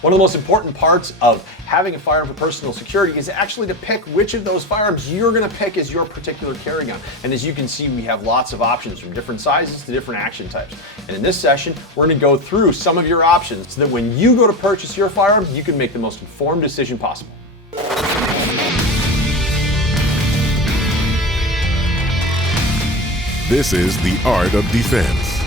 One of the most important parts of having a firearm for personal security is actually to pick which of those firearms you're going to pick as your particular carry gun. And as you can see, we have lots of options from different sizes to different action types. And in this session, we're going to go through some of your options so that when you go to purchase your firearm, you can make the most informed decision possible. This is the Art of Defense.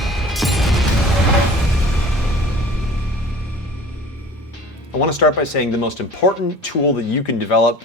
I want to start by saying the most important tool that you can develop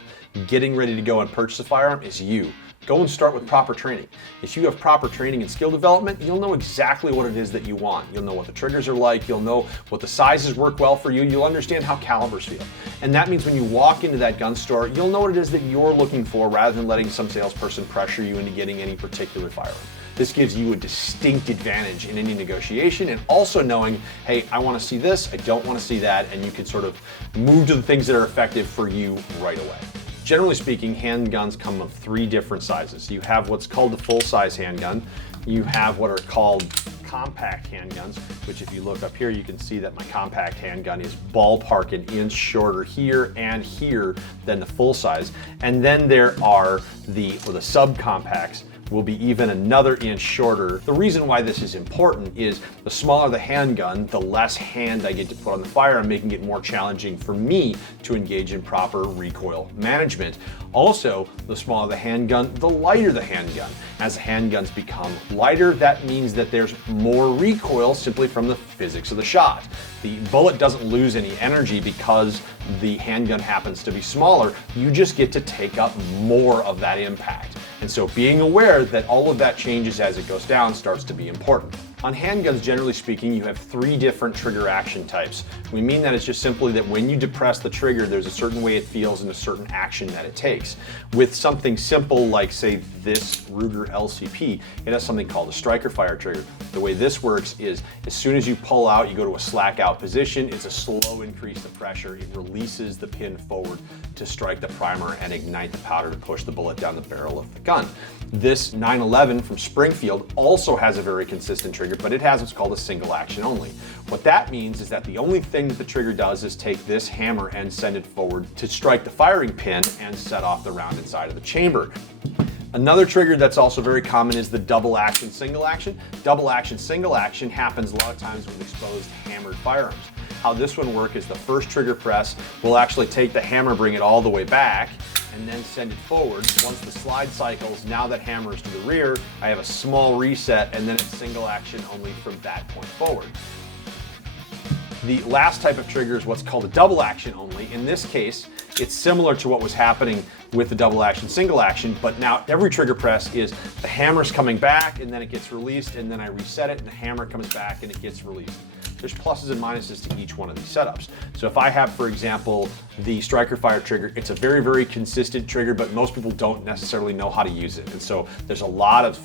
getting ready to go and purchase a firearm is you. Go and start with proper training. If you have proper training and skill development, you'll know exactly what it is that you want. You'll know what the triggers are like, you'll know what the sizes work well for you, you'll understand how calibers feel. And that means when you walk into that gun store, you'll know what it is that you're looking for rather than letting some salesperson pressure you into getting any particular firearm. This gives you a distinct advantage in any negotiation, and also knowing, hey, I want to see this, I don't want to see that, and you can sort of move to the things that are effective for you right away. Generally speaking, handguns come of three different sizes. You have what's called the full-size handgun. You have what are called compact handguns, which if you look up here, you can see that my compact handgun is ballpark an inch shorter here and here than the full size. And then there are the subcompacts, will be even another inch shorter. The reason why this is important is the smaller the handgun, the less hand I get to put on the firearm, making it more challenging for me to engage in proper recoil management. Also, the smaller the handgun, the lighter the handgun. As the handguns become lighter, that means that there's more recoil simply from the physics of the shot. The bullet doesn't lose any energy because the handgun happens to be smaller. You just get to take up more of that impact. And so being aware that all of that changes as it goes down starts to be important. On handguns, generally speaking, you have three different trigger action types. We mean that it's just simply that when you depress the trigger, there's a certain way it feels and a certain action that it takes. With something simple like, say, this Ruger LCP, it has something called a striker fire trigger. The way this works is as soon as you pull out, you go to a slack out position, it's a slow increase of pressure. It releases the pin forward to strike the primer and ignite the powder to push the bullet down the barrel of the gun. This 911 from Springfield also has a very consistent trigger, but it has what's called a single action only. What that means is that the only thing that the trigger does is take this hammer and send it forward to strike the firing pin and set off the round inside of the chamber. Another trigger that's also very common is the double action, single action. Double action, single action happens a lot of times with exposed hammered firearms. How this one works is the first trigger press will actually take the hammer, bring it all the way back, and then send it forward. Once the slide cycles, now that hammer is to the rear, I have a small reset, and then it's single action only from that point forward. The last type of trigger is what's called a double action only. In this case, it's similar to what was happening with the double action, single action, but now every trigger press is the hammer's coming back and then it gets released, and then I reset it and the hammer comes back and it gets released. There's pluses and minuses to each one of these setups. So if I have, for example, the striker fire trigger, it's a very, very consistent trigger, but most people don't necessarily know how to use it. And so there's a lot of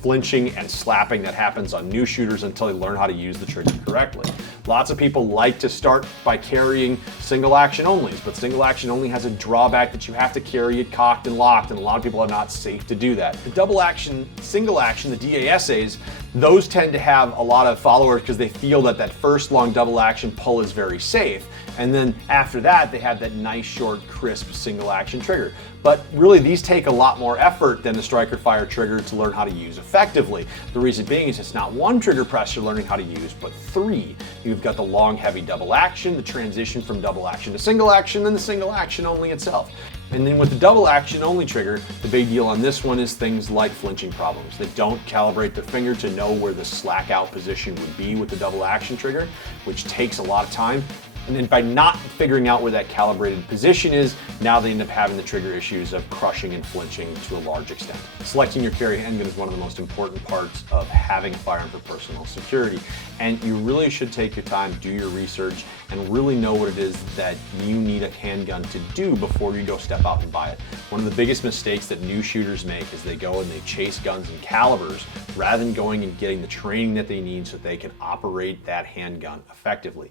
flinching and slapping that happens on new shooters until they learn how to use the trigger correctly. Lots of people like to start by carrying single action onlys, but single action only has a drawback that you have to carry it cocked and locked, and a lot of people are not safe to do that. The double action, single action, the DASAs, those tend to have a lot of followers because they feel that that first long double action pull is very safe. And then after that, they have that nice, short, crisp single action trigger. But really, these take a lot more effort than the striker fire trigger to learn how to use effectively. The reason being is it's not one trigger press you're learning how to use, but three. You've got the long, heavy double action, the transition from double action to single action, then the single action only itself. And then with the double action only trigger, the big deal on this one is things like flinching problems. They don't calibrate their finger to know where the slack out position would be with the double action trigger, which takes a lot of time. And then by not figuring out where that calibrated position is, now they end up having the trigger issues of crushing and flinching to a large extent. Selecting your carry handgun is one of the most important parts of having a firearm for personal security. And you really should take your time, do your research, and really know what it is that you need a handgun to do before you go step out and buy it. One of the biggest mistakes that new shooters make is they go and they chase guns and calibers rather than going and getting the training that they need so they can operate that handgun effectively.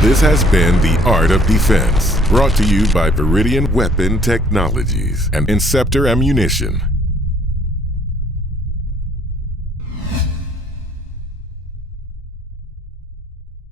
This has been The Art of Defense, brought to you by Viridian Weapon Technologies and Inceptor Ammunition.